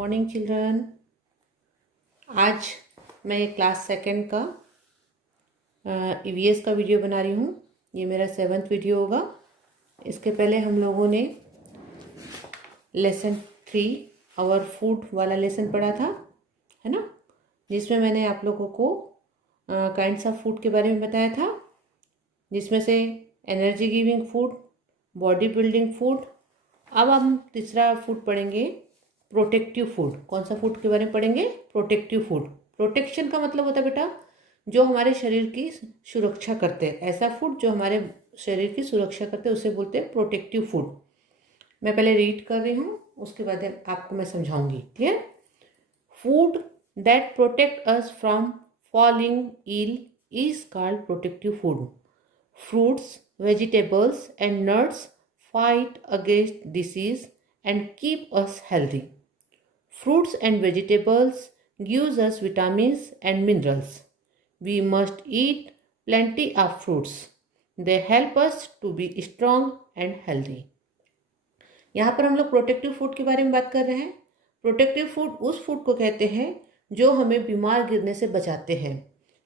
Morning children. आज मैं class second का ईवीएस का वीडियो बना रही हूँ। ये मेरा 7th वीडियो होगा। इसके पहले हम लोगों ने लेसन 3 आवर फूड वाला लेसन पढ़ा था, है ना, जिसमें मैंने आप लोगों को काइंड्स ऑफ फूड के बारे में बताया था, जिसमें से energy giving food, body building food. अब हम तीसरा फूड पढ़ेंगे, प्रोटेक्टिव फूड। कौन सा फूड के बारे में पढ़ेंगे? Protective food. प्रोटेक्शन का मतलब होता है बेटा जो हमारे शरीर की सुरक्षा करते हैं, ऐसा फूड जो हमारे शरीर की सुरक्षा करते हैं उसे बोलते हैं प्रोटेक्टिव फूड। मैं पहले रीड कर रही हूँ, उसके बाद आपको मैं समझाऊंगी। Clear? Food that protect us from falling ill is called protective food. Fruits, vegetables and nuts fight against disease and keep us healthy. Fruits and vegetables gives us vitamins and minerals. We must eat plenty of fruits. They help us to be strong and healthy. यहाँ पर हम लोग protective food के बारे में बात कर रहे हैं। प्रोटेक्टिव फूड उस फूड को कहते हैं जो हमें बीमार गिरने से बचाते हैं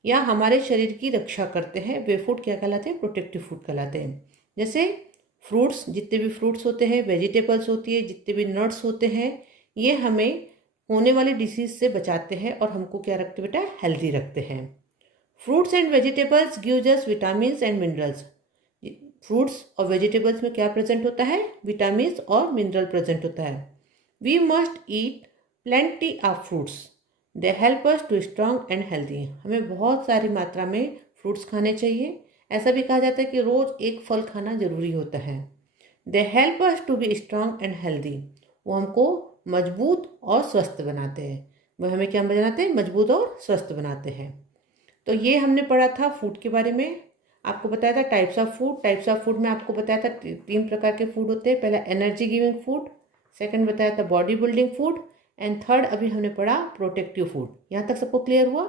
या हमारे शरीर की रक्षा करते हैं। वे फूड क्या कहलाते हैं? प्रोटेक्टिव फूड कहलाते हैं। जैसे फ्रूट्स, जितने भी फ्रूट्स होते हैं, वेजिटेबल्स होती है, जितने भी नट्स होते हैं, ये हमें होने वाली डिसीज से बचाते हैं और हमको क्या रखते बेटा? हेल्दी रखते हैं। Fruits and vegetables gives us vitamins and minerals. Fruits और वेजिटेबल्स में क्या प्रेजेंट होता है? विटामिन्स और मिनरल प्रेजेंट होता है। We must eat plenty of fruits. They help us to strong and healthy. हमें बहुत सारी मात्रा में फ्रूट्स खाने चाहिए। ऐसा भी कहा जाता है कि रोज़ एक फल खाना जरूरी होता है। They help us to be strong and healthy. वो हमको मजबूत और स्वस्थ बनाते हैं। वह हमें क्या बनाते हैं? मजबूत और स्वस्थ बनाते हैं। तो ये हमने पढ़ा था फूड के बारे में। आपको बताया था types of food. Types of food में आपको बताया था 3 प्रकार के फूड होते हैं। पहला एनर्जी गिविंग फूड, सेकंड बताया था body building food, and third अभी हमने पढ़ा प्रोटेक्टिव फूड। यहाँ तक सबको क्लियर हुआ?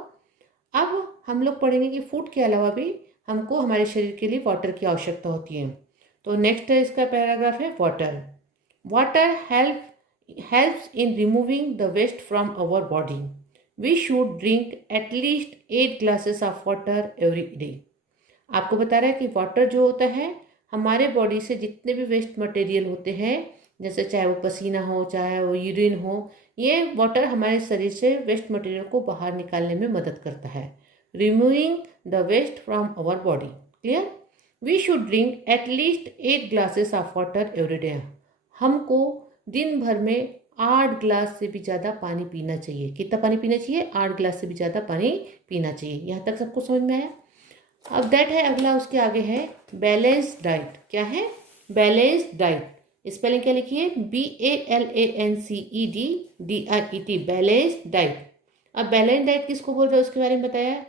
अब हम लोग पढ़ेंगे कि फूड के अलावा भी हमको हमारे शरीर के लिए वाटर की आवश्यकता होती है। तो नेक्स्ट इसका पैराग्राफ है water. Water helps in removing the waste from our body. We should drink at least 8 glasses of water every day. आपको बता रहा है कि वाटर जो होता है हमारे बॉडी से जितने भी वेस्ट मटेरियल होते हैं, जैसे चाहे वो पसीना हो, चाहे वो यूरिन हो, ये वाटर हमारे शरीर से वेस्ट मटेरियल को बाहर निकालने में मदद करता है। Removing the waste from our body. Clear? We should drink at least 8 glasses of water every day. हमको दिन भर में 8 ग्लास से भी ज़्यादा पानी पीना चाहिए. कितना पानी पीना चाहिए? 8 ग्लास से भी ज़्यादा पानी पीना चाहिए. यहाँ तक सबको समझ में आया? अब दैट है अगला, उसके आगे है बैलेंस डाइट. क्या है? Balance diet. स्पेलिंग क्या लिखिए? BALANCEDDIET. Balance diet. अब बैलेंस डाइट किसको बोल रहे हैं उसके बारे में बताया.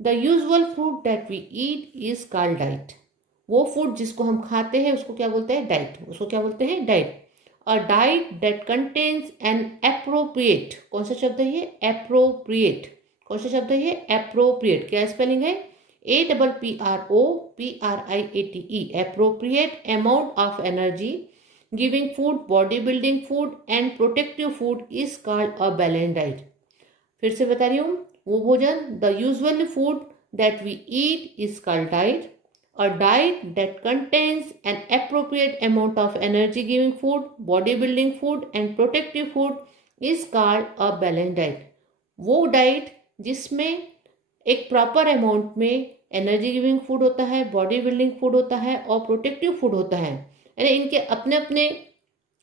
The usual food that we eat is called diet. वो फूड जिसको हम खाते हैं उसको क्या बोलते हैं? डाइट. उसको क्या बोलते हैं? Diet. A diet that contains an appropriate. कौन सा शब्द है ये? एप्रोप्रिएट. कौन सा शब्द है ये? एप्रोप्रिएट. क्या स्पेलिंग है? APPROPRIATE. Appropriate amount of energy giving food, body building food and protective food is called a balance diet. फिर से बता रही हूँ, वो भोजन, the usual food that we eat is called diet. A diet that contains an appropriate amount of energy giving food, body building food and protective food is called a balance diet. वो diet जिसमें एक proper amount में energy giving food होता है, body building food होता है और protective food होता है, यानी इनके अपने अपने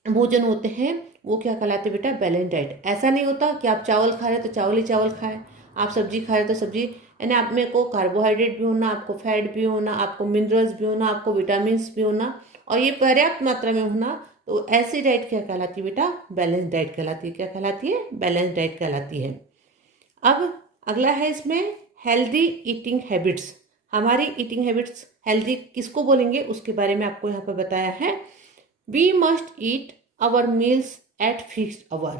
भोजन होते हैं, वो क्या कहलाते हैं बेटा? Balance diet. ऐसा नहीं होता कि आप चावल खा रहे हैं तो चावल ही चावल खाएं, आप सब्जी खा रहे हैं तो सब्जी, यानी आप में को कार्बोहाइड्रेट भी होना, आपको फैट भी होना, आपको मिनरल्स भी होना, आपको विटामिन भी होना और ये पर्याप्त मात्रा में होना. तो ऐसी डाइट क्या कहलाती है बेटा? बैलेंस डाइट कहलाती है. क्या कहलाती है? बैलेंस डाइट कहलाती है. अब अगला है इसमें हेल्दी ईटिंग हैबिट्स. हमारी ईटिंग हैबिट्स हेल्दी किसको बोलेंगे उसके बारे में आपको यहाँ पर बताया है. We must eat our meals at fixed hour.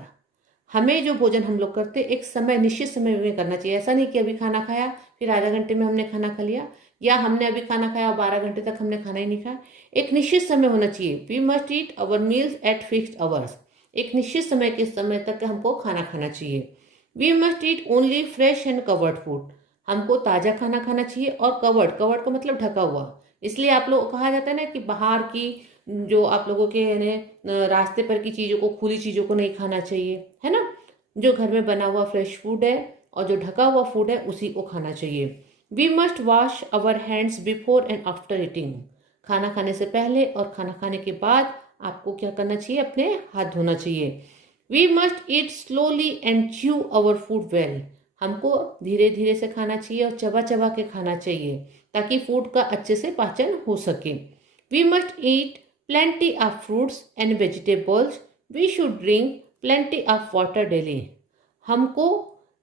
हमें जो भोजन हम लोग करते एक समय, निश्चित समय में करना चाहिए. ऐसा नहीं कि अभी खाना खाया फिर आधा घंटे में हमने खाना खा लिया, या हमने अभी खाना खाया और 12 घंटे तक हमने खाना ही नहीं खाया. एक निश्चित समय होना चाहिए. We must eat our meals at fixed hours. एक निश्चित समय तक हमको खाना खाना चाहिए। We must eat only fresh and covered food, हमको ताज़ा खाना खाना चाहिए और कवर्ड, कवर्ड का मतलब ढका हुआ। इसलिए आप लोग कहा जाता है ना कि बाहर की जो आप लोगों के रास्ते पर की चीज़ों को, खुली चीज़ों को नहीं खाना चाहिए, है ना। जो घर में बना हुआ फ्रेश फूड है और जो ढका हुआ फूड है उसी को खाना चाहिए। We must wash our hands before and after eating, खाना खाने से पहले और खाना खाने के बाद आपको क्या करना चाहिए, अपने हाथ धोना चाहिए। We must eat slowly and chew our food well, हमको धीरे धीरे से खाना चाहिए और चबा चबा के खाना चाहिए ताकि फूड का अच्छे से पाचन हो सके। We must eat plenty of fruits and vegetables, we should drink plenty of water daily, हमको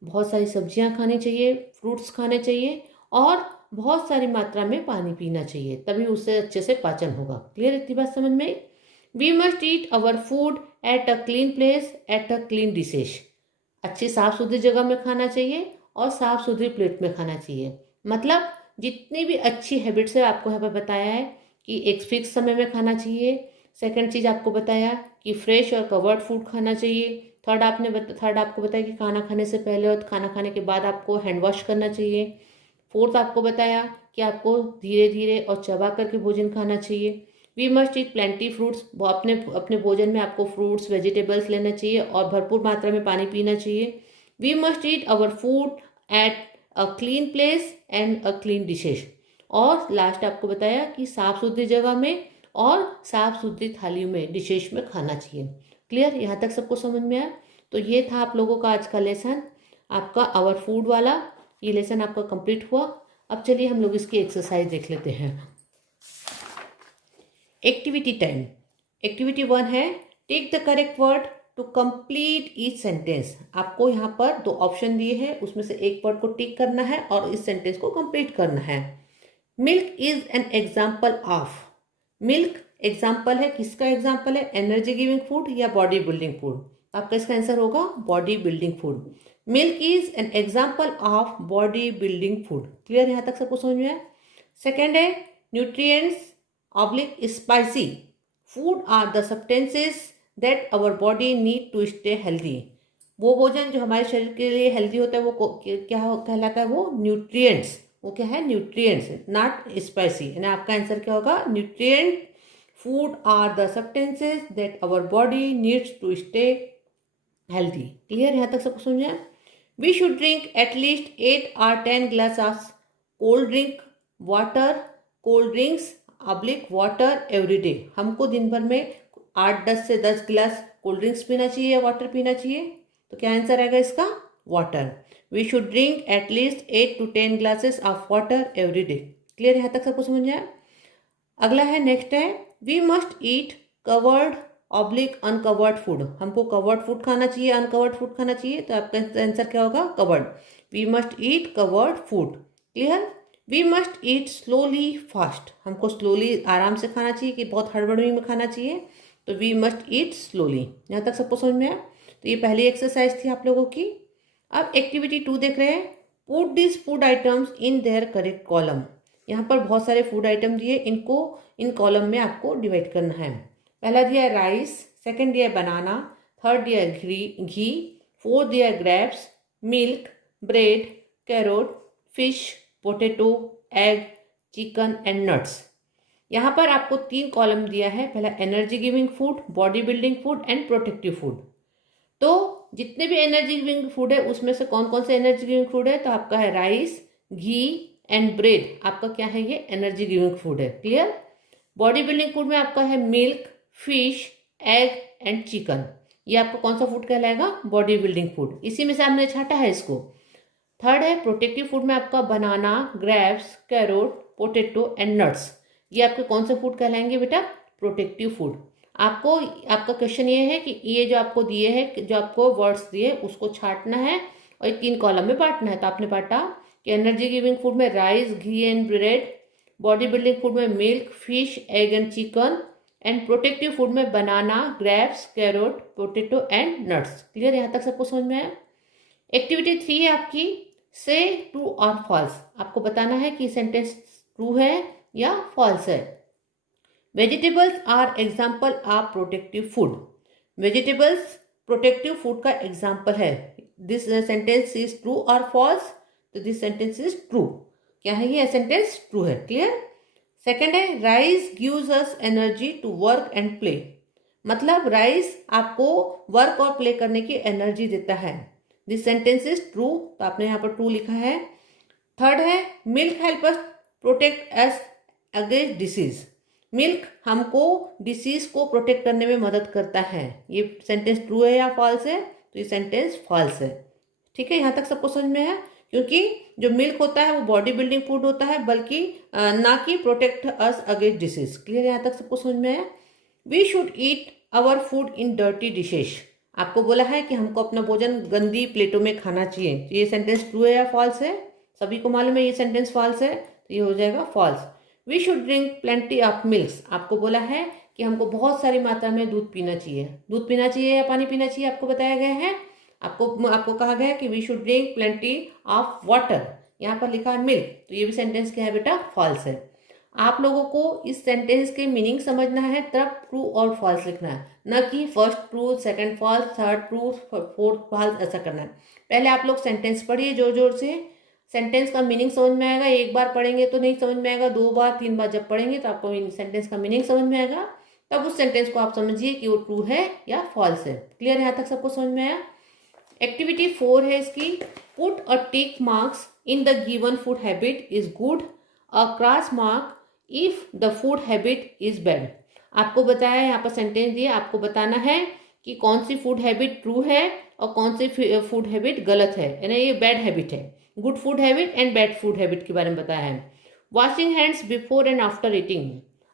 बहुत सारी सब्जियां खानी चाहिए, फ्रूट्स खाने चाहिए और बहुत सारी मात्रा में पानी पीना चाहिए, तभी उससे अच्छे से पाचन होगा। क्लियर इतनी बात समझ में? We must eat our food at a clean place at a clean dishes, अच्छी साफ सुथरी जगह में खाना चाहिए और साफ सुथरी प्लेट में खाना चाहिए। मतलब जितनी भी अच्छी हैबिट्स है आपको यहाँ पर बताया है कि एक फिक्स समय में खाना चाहिए। सेकंड चीज़ आपको बताया कि फ्रेश और कवर्ड फूड खाना चाहिए। थर्ड आपको बताया कि खाना खाने से पहले और खाना खाने के बाद आपको हैंड वॉश करना चाहिए। फोर्थ आपको बताया कि आपको धीरे धीरे और चबा करके भोजन खाना चाहिए। We must eat plenty fruits, अपने अपने भोजन में आपको फ्रूट्स वेजिटेबल्स लेना चाहिए और भरपूर मात्रा में पानी पीना चाहिए। We must eat our food at a clean place and a clean dishes, और लास्ट आपको बताया कि साफ सुथरी जगह में और साफ सुथरी थालियों में, डिशेज में खाना चाहिए। क्लियर, यहाँ तक सबको समझ में आया? तो ये था आप लोगों का आज का लेसन, आपका आवर फूड वाला। ये लेसन आपका कंप्लीट हुआ। अब चलिए हम लोग इसकी एक्सरसाइज देख लेते हैं। Activity time. एक्टिविटी 1 है take the correct word to complete each sentence. आपको यहाँ पर 2 ऑप्शन दिए हैं, उसमें से एक वर्ड को टिक करना है और इस सेंटेंस को कंप्लीट करना है। Milk is an example of, milk example है, किसका एग्जाम्पल है? एनर्जी गिविंग फूड या बॉडी बिल्डिंग फूड? आपका इसका आंसर होगा body building food. Milk is an example of body building food. Clear, यहाँ तक सबको समझ में आया? सेकेंड है nutrients oblique spicy food are the substances that our body need to stay healthy. वो भोजन जो हमारे शरीर के लिए हेल्दी होता है वो क्या कहलाता है? वो न्यूट्रिएंट्स। वो क्या है? Nutrients, not spicy. यानी आपका आंसर क्या होगा? Nutrient food are the substances that our body needs to stay healthy. Clear, यहाँ तक सबको समझ आया? We should drink at least 8 or 10 glass of cold drink water, cold drinks oblique water every day. हमको दिन भर में 8-10 से 10 गिलास कोल्ड ड्रिंक्स पीना चाहिए या वाटर पीना चाहिए। तो क्या आंसर आएगा इसका? Water. We should drink at least 8 to 10 glasses of water every day. Clear, यहाँ तक सबको समझ आया? अगला है, नेक्स्ट है we must eat covered oblique uncovered food. हमको कवर्ड फूड खाना चाहिए, अनकवर्ड फूड खाना चाहिए। तो आपका आंसर क्या होगा? Covered. We must eat covered food. Clear. We must eat slowly fast, हमको स्लोली आराम से खाना चाहिए कि बहुत हड़बड़ी में खाना चाहिए। तो वी मस्ट ईट स्लोली। यहाँ तक सबको समझ में आया? तो ये पहली एक्सरसाइज थी आप लोगों की। अब एक्टिविटी 2 देख रहे हैं। Put this food items in their correct column. यहाँ पर बहुत सारे फूड आइटम दिए, इनको इन कॉलम में आपको डिवाइड करना है। पहला दिया है राइस, सेकंड दिया है बनाना, थर्ड दिया है घी, फोर्थ दिया है grapes, milk, bread, carrot, fish, potato, egg, chicken and nuts. यहाँ पर आपको 3 कॉलम दिया है। पहला energy giving food, body building food and protective food. तो जितने भी एनर्जी गिविंग फूड है उसमें से कौन कौन से एनर्जी गिविंग फूड है? तो आपका है राइस, घी एंड ब्रेड। आपका क्या है? ये एनर्जी गिविंग फूड है। क्लियर। बॉडी बिल्डिंग फूड में आपका है milk, fish, egg and chicken. ये आपका कौन सा फूड कहलाएगा? Body building food. इसी में से आपने छाटा है इसको। थर्ड है प्रोटेक्टिव फूड में आपका banana, grapes, carrot, potato and nuts. ये आपके कौन से फूड कहलाएंगे बेटा? Protective food. आपको आपका क्वेश्चन ये है कि ये जो आपको दिए है, जो आपको वर्ड्स दिए उसको छाटना है और 3 कॉलम में बांटना है। तो आपने बांटा कि एनर्जी गिविंग फूड में rice, ghee and bread, body building food में milk, fish, egg and chicken and protective food में banana, grapes, carrot, potato and nuts. Clear, यहाँ तक सबको समझ में आया? एक्टिविटी 3 है आपकी से ट्रू और फॉल्स। आपको बताना है कि सेंटेंस ट्रू है या फॉल्स है। Vegetables are example of protective food. Vegetables protective food का एग्जाम्पल है। दिस सेंटेंस इज ट्रू और फॉल्स? तो दिस सेंटेंस इज ट्रू। क्या है ये सेंटेंस? ट्रू है। क्लियर? सेकेंड है rice gives us energy to work and play. मतलब राइस आपको वर्क और प्ले करने की एनर्जी देता है। दिस सेंटेंस इज ट्रू, तो आपने यहाँ पर ट्रू लिखा है। थर्ड है milk help us protect us against disease. Milk हमको डिसीज को प्रोटेक्ट करने में मदद करता है। ये सेंटेंस ट्रू है या फॉल्स है? तो ये सेंटेंस फॉल्स है। ठीक है, यहाँ तक सबको समझ में है? क्योंकि जो मिल्क होता है वो बॉडी बिल्डिंग फूड होता है, बल्कि ना कि protect us against disease. Clear? यहाँ तक सबको समझ में है? We should eat our food in dirty dishes. आपको बोला है कि हमको अपना भोजन गंदी प्लेटों में खाना चाहिए। तो ये सेंटेंस ट्रू है या फॉल्स है? सभी को मालूम है ये सेंटेंस फॉल्स है, तो ये हो जाएगा false. We should drink plenty of milk. आपको बोला है कि हमको बहुत सारी मात्रा में दूध पीना चाहिए। दूध पीना चाहिए या पानी पीना चाहिए आपको बताया गया है। आपको कहा गया है कि we should drink plenty of water. यहाँ पर लिखा है मिल्क, तो ये भी सेंटेंस क्या है बेटा? फॉल्स है। आप लोगों को इस सेंटेंस के मीनिंग समझना है, तब ट्रू और फॉल्स लिखना है, न कि first true second false third true fourth false, ऐसा करना है। पहले आप लोग सेंटेंस पढ़िए जोर जोर से। सेंटेंस का मीनिंग समझ में आएगा। एक बार पढ़ेंगे तो नहीं समझ में आएगा, 2 बार 3 बार जब पढ़ेंगे तो आपको सेंटेंस का मीनिंग समझ में आएगा। तब उस सेंटेंस को आप समझिए कि वो ट्रू है या फॉल्स है। क्लियर? यहाँ तक सबको समझ में आया? एक्टिविटी 4 है इसकी, put a tick marks in the given food habit is good, a cross mark if the food habit is bad. आपको बताया यहाँ पर सेंटेंस दिया, आपको बताना है कि कौन सी फूड हैबिट ट्रू है और कौन सी फूड हैबिट गलत है, यानी ये बैड हैबिट है। Good food habit and bad food habit के बारे में बताया है। Washing hands before and after eating.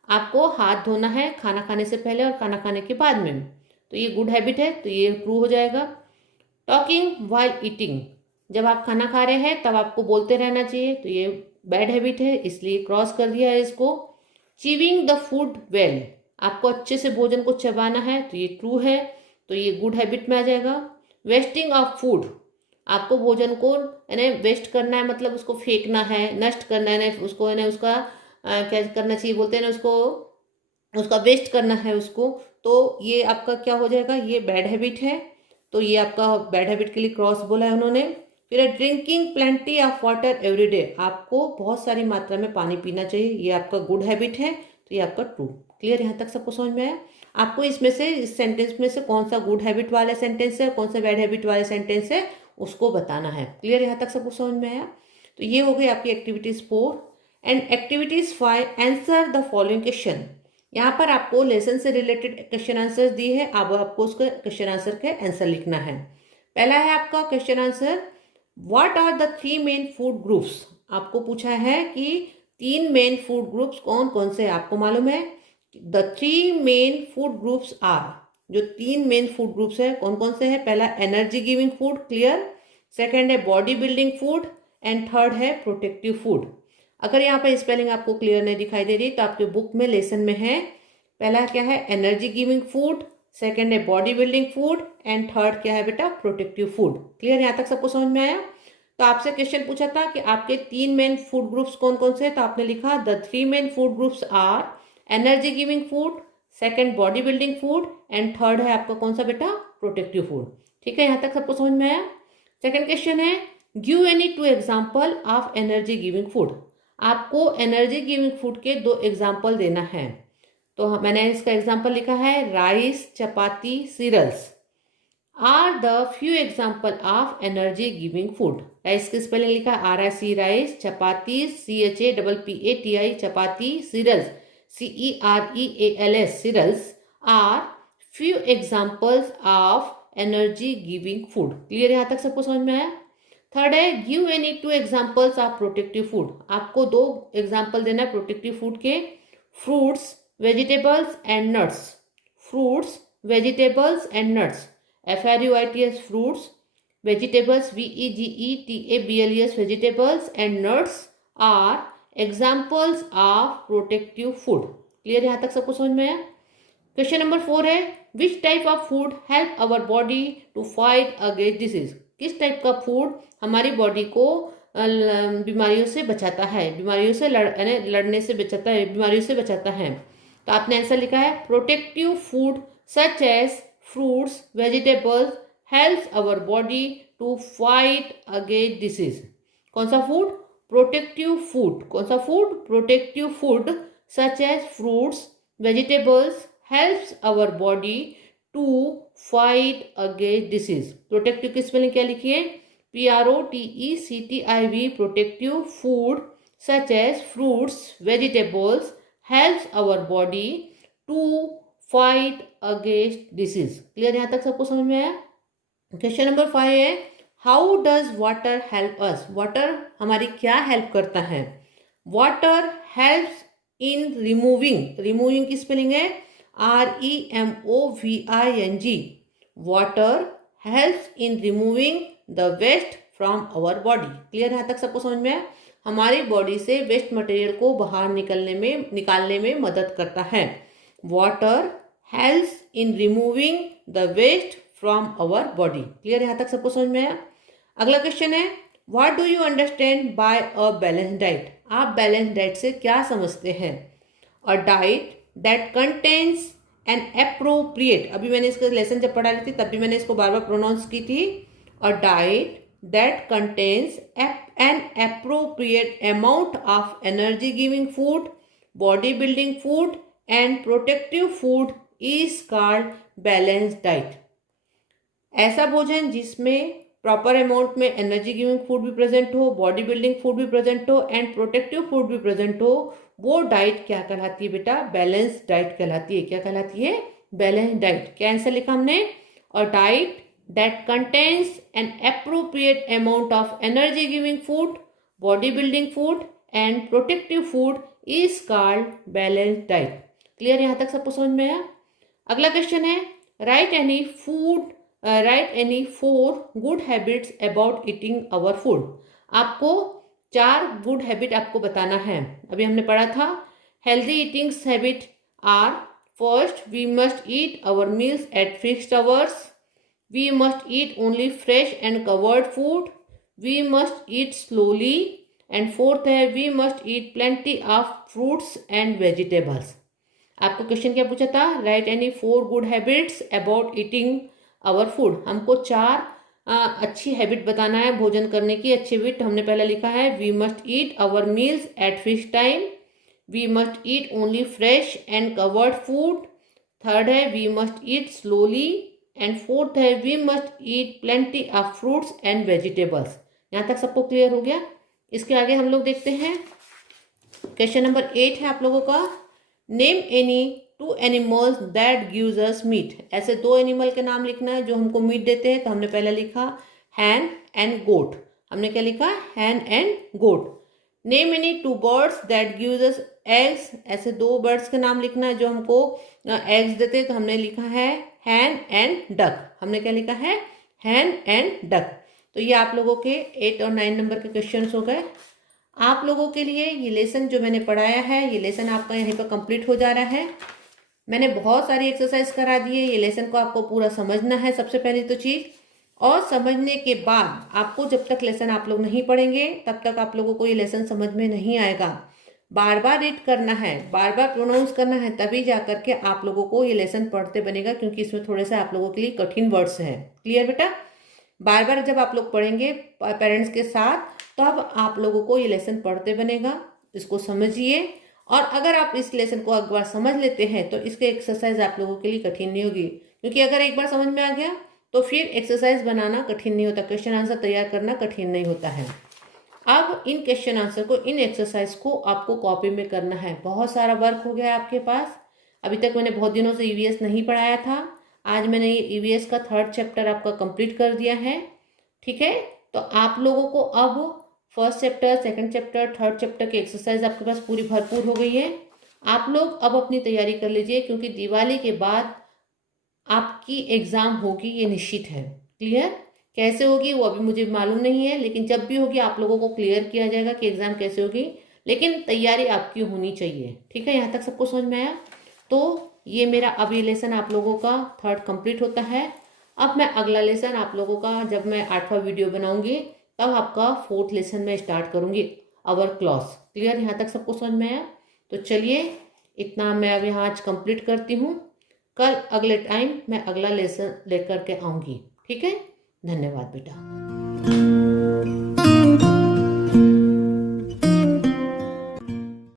आपको हाथ धोना है खाना खाने से पहले और खाना खाने के बाद में, तो ये गुड हैबिट है, तो ये ट्रू हो जाएगा। Talking while eating. जब आप खाना खा रहे हैं तब आपको बोलते रहना चाहिए, तो ये बैड हैबिट है, इसलिए क्रॉस कर दिया है इसको। Chewing the food well. आपको अच्छे से भोजन को चबाना है, तो ये ट्रू है, तो ये गुड हैबिट में आ जाएगा। Wasting of food. आपको भोजन को यानी वेस्ट करना है, मतलब उसको फेंकना है, नष्ट करना है, उसको यानी उसका क्या करना चाहिए बोलते हैं ना, उसका वेस्ट करना है उसको, तो ये आपका क्या हो जाएगा? ये बैड हैबिट है, तो ये आपका बैड हैबिट के लिए क्रॉस बोला है उन्होंने। फिर drinking plenty of water every day. आपको बहुत सारी मात्रा में पानी पीना चाहिए, ये आपका गुड हैबिट है, तो ये आपका ट्रू। क्लियर? यहाँ तक सबको समझ में आया? आपको इसमें से इस सेंटेंस में से कौन सा गुड हैबिट वाला सेंटेंस है, कौन सा बैड हैबिट वाला सेंटेंस है, उसको बताना है। क्लियर? यहाँ तक सबको समझ में आया? तो ये हो गई आपकी activities 4 and activities 5। Answer the following question. यहाँ पर आपको लेसन से रिलेटेड क्वेश्चन आंसर दिए हैं, अब आपको उसका क्वेश्चन आंसर के आंसर लिखना है। पहला है आपका question answer, what are the 3 main food groups. आपको पूछा है कि 3 मेन फूड ग्रुप्स कौन कौन से हैं। आपको मालूम है the 3 main food groups are, जो 3 मेन फूड ग्रुप्स है कौन कौन से हैं। पहला energy giving food, clear. Second है body building food and third है प्रोटेक्टिव फूड। अगर यहाँ पर स्पेलिंग आपको क्लियर नहीं दिखाई दे रही तो आपके बुक में लेसन में है, पहला क्या है एनर्जी गिविंग फूड, सेकेंड है body building food and third क्या है बेटा प्रोटेक्टिव फूड। क्लियर? यहाँ तक सबको समझ में आया? तो आपसे क्वेश्चन पूछा था कि आपके 3 मेन फूड ग्रुप्स कौन कौन से हैं, तो आपने लिखा the 3 main food groups are energy giving food, second body building food and third है आपका कौन सा बेटा प्रोटेक्टिव फूड। ठीक है? यहाँ तक सबको समझ में आया? सेकेंड क्वेश्चन है give any 2 example of energy giving food. आपको एनर्जी गिविंग फूड के 2 एग्जाम्पल देना है, तो मैंने इसका एग्जाम्पल लिखा है rice chapati cereals are the few example of energy giving food. Rice की स्पेलिंग लिखा है RIC rice, chapati CHAPPATI chapati, cereals CEREALS cereals are few examples of energy giving food. Clear? यहाँ तक सबको समझ में आया? थर्ड है give any 2 examples of protective food. आपको 2 एग्जाम्पल देना है प्रोटेक्टिव फूड के, fruits vegetables and nuts. Fruits vegetables and nuts, FRUITS fruits, vegetables VEGETABLES vegetables and nuts are examples of protective food. Clear? यहाँ तक सबको समझ में आया? क्वेश्चन नंबर 4 है which type of food help our body to fight against disease. किस type का food हमारी बॉडी को बीमारियों से बचाता है, बीमारियों से लड़ने से बचाता है, बीमारियों से बचाता है। तो आपने आंसर लिखा है protective food such as fruits, vegetables helps our body to fight against disease. कौन सा फूड? Protective food. कौन सा फूड? Protective food such as fruits, vegetables helps our body to fight against disease. Protective की स्पेलिंग क्या लिखी है? PROTECTIV. Protective food such as fruits, vegetables helps our body to fight against disease. Clear? यहां तक सबको समझ में आया? क्वेश्चन नंबर 5 है, how does water help us? Water हमारी क्या हेल्प करता है? Water helps in removing. Removing की स्पेलिंग है REMOVING. Water helps in removing the waste from our body. Clear? यहां तक सबको समझ में आया? हमारी बॉडी से वेस्ट मटेरियल को बाहर निकालने में मदद करता है. Water helps in removing the waste from our body. Clear? यहां तक सबको समझ में आया? अगला क्वेश्चन है, what do you understand by a balance diet? आप बैलेंस डाइट से क्या समझते हैं? A diet that contains an appropriate. अभी मैंने इसका लेसन जब पढ़ा रही थी तब भी मैंने इसको बार बार प्रोनाउंस की थी. अ diet that contains an appropriate amount of energy giving food, body building food and protective food is called balance diet. ऐसा भोजन जिसमें प्रॉपर अमाउंट में एनर्जी गिविंग फूड भी प्रेजेंट हो, बॉडी बिल्डिंग फूड भी प्रेजेंट हो एंड प्रोटेक्टिव फूड भी present हो, वो डाइट क्या कहलाती है बेटा? बैलेंस डाइट कहलाती है. क्या कहलाती है? Balance diet. क्या आंसर लिखा हमने? A diet that contains an appropriate amount of energy giving food, body building food and protective food is called balance diet. Clear? यहां तक सबको समझ में आया? अगला क्वेश्चन है, write any 4 good habits about eating our food. आपको 4 good habit आपको बताना है. अभी हमने पढ़ा था healthy eating habit are, first we must eat our meals at fixed hours, we must eat only fresh and covered food, we must eat slowly and fourth है we must eat plenty of fruits and vegetables. आपको question क्या पूछा था? Write any 4 good habits about eating our food. हमको 4 अच्छी habit बताना है भोजन करने की. अच्छी हैबिट हमने पहले लिखा है, we must eat our meals at fixed time, we must eat only fresh and covered food, third है we must eat slowly and fourth है we must eat plenty of fruits and vegetables. यहाँ तक सबको clear हो गया? इसके आगे हम लोग देखते हैं क्वेश्चन नंबर 8 है आप लोगों का, name any 2 animals that gives us meat. ऐसे 2 एनिमल के नाम लिखना है जो हमको मीट देते हैं. तो हमने पहले लिखा हैन एंड गोट. हमने क्या लिखा? Hen and goat. Name any 2 birds that gives us eggs. ऐसे 2 बर्ड्स के नाम लिखना है जो हमको एग्स देते हैं. तो हमने लिखा है हैन एंड डक. हमने क्या लिखा है? हैन एंड डक. तो ये आप लोगों के 8 और 9 नंबर के क्वेश्चन हो गए. आप लोगों के लिए ये लेसन जो मैंने पढ़ाया है, ये लेसन आपका यहीं पर कंप्लीट हो जा रहा है. मैंने बहुत सारी एक्सरसाइज करा दी है. ये लेसन को आपको पूरा समझना है सबसे पहली तो चीज़, और समझने के बाद आपको जब तक लेसन आप लोग नहीं पढ़ेंगे तब तक आप लोगों को ये लेसन समझ में नहीं आएगा. बार बार रीड करना है, बार बार प्रोनाउंस करना है, तभी जा करके आप लोगों को ये लेसन पढ़ते बनेगा, क्योंकि इसमें थोड़े से आप लोगों के लिए कठिन वर्ड्स हैं. क्लियर बेटा? बार बार जब आप लोग पढ़ेंगे पेरेंट्स के साथ तब आप लोगों को ये लेसन पढ़ते बनेगा. इसको समझिए, और अगर आप इस लेसन को एक बार समझ लेते हैं तो इसके एक्सरसाइज आप लोगों के लिए कठिन नहीं होगी, क्योंकि अगर एक बार समझ में आ गया तो फिर एक्सरसाइज बनाना कठिन नहीं होता, क्वेश्चन आंसर तैयार करना कठिन नहीं होता है. अब इन क्वेश्चन आंसर को, इन एक्सरसाइज को आपको कॉपी में करना है. बहुत सारा वर्क हो गया है आपके पास. अभी तक मैंने बहुत दिनों से ईवीएस नहीं पढ़ाया था. आज मैंने ये ईवीएस का 3rd चैप्टर आपका कंप्लीट कर दिया है. ठीक है? तो आप लोगों को अब 1st chapter, 2nd chapter, 3rd chapter की एक्सरसाइज आपके पास पूरी भरपूर हो गई है. आप लोग अब अपनी तैयारी कर लीजिए, क्योंकि दिवाली के बाद आपकी एग्ज़ाम होगी, ये निश्चित है. क्लियर? कैसे होगी वो अभी मुझे मालूम नहीं है, लेकिन जब भी होगी आप लोगों को क्लियर किया जाएगा कि एग्ज़ाम कैसे होगी, लेकिन तैयारी आपकी होनी चाहिए. ठीक है? यहाँ तक सबको समझ में आया? तो ये मेरा अब ये लेसन आप लोगों का 3rd कंप्लीट होता है. अब मैं अगला लेसन आप लोगों का, जब मैं 8वां वीडियो बनाऊंगी तब आपका 4th लेसन में स्टार्ट करूंगी, आवर क्लॉज. क्लियर? यहाँ तक सबको समझ में आया? तो चलिए, इतना मैं अब यहाँ आज कंप्लीट करती हूँ. कल अगले टाइम मैं अगला लेसन लेकर के आऊँगी। ठीक है, धन्यवाद बेटा।